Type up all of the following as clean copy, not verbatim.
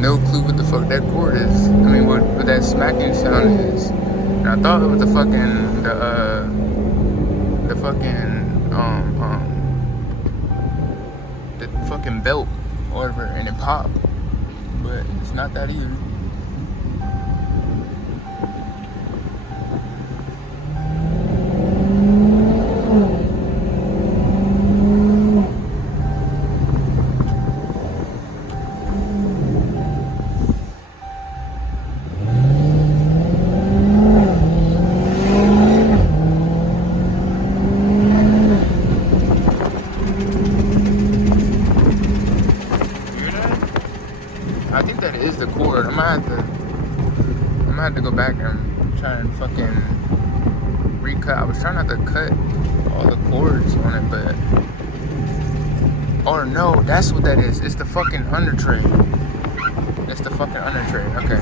No clue what the fuck that chord is. I mean, what that smacking sound is. And I thought it was the fucking belt or whatever, and it popped. But it's not that either. I think that is the chord. I might have to go back and try and fucking recut. I was trying not to cut all the chords on it, but oh no, that's what that is. It's the fucking under tray. It's the fucking under tray. Okay.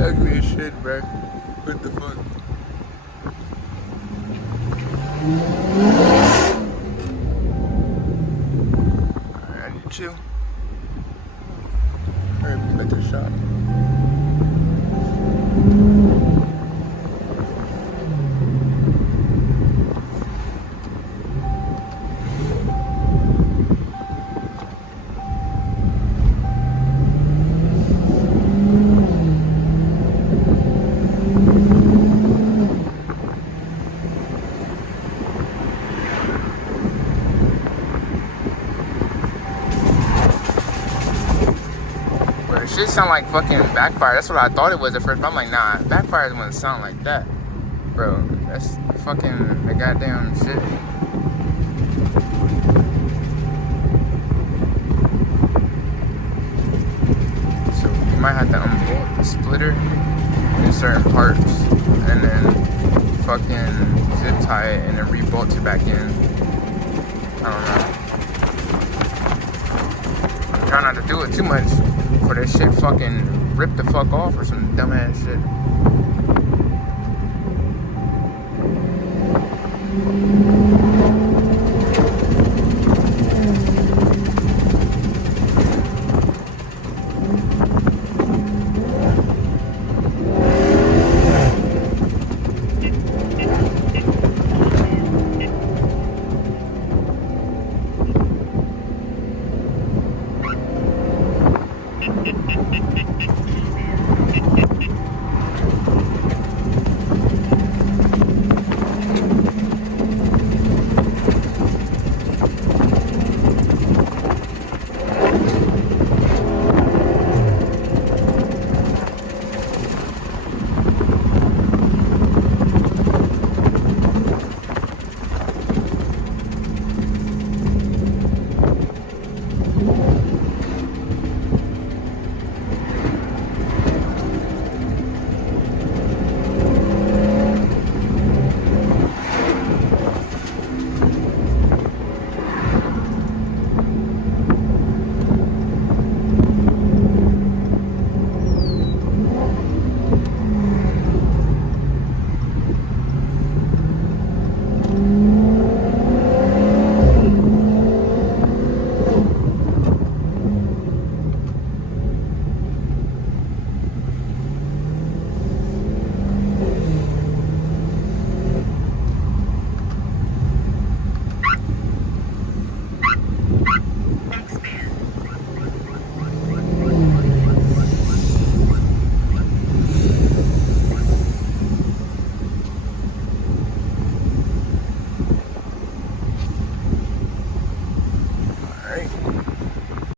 Ugly as shit, bro. What the fuck? Alright, I need to chill. Hurry up and get back to the shop. Shit sound like fucking backfire. That's what I thought it was at first, but I'm like, nah, backfire doesn't sound like that, bro. That's fucking the goddamn shit. So you might have to unbolt the splitter in certain parts, and then fucking zip tie it, and then rebolt it back in. I don't know. I'm trying not to do it too much. For that shit fucking rip the fuck off or some dumbass shit.